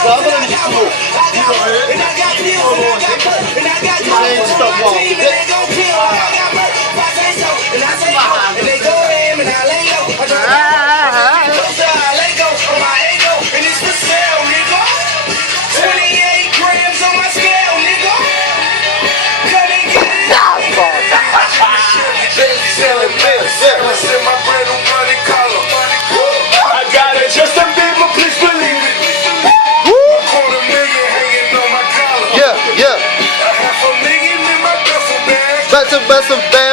I'm gonna need to know. You go ahead. I ain't stuff off. I got it just a bit, but please believe it. $250,000 hanging on my collar. Yeah, yeah. $500,000 in my duffel bag. Back to best of bad.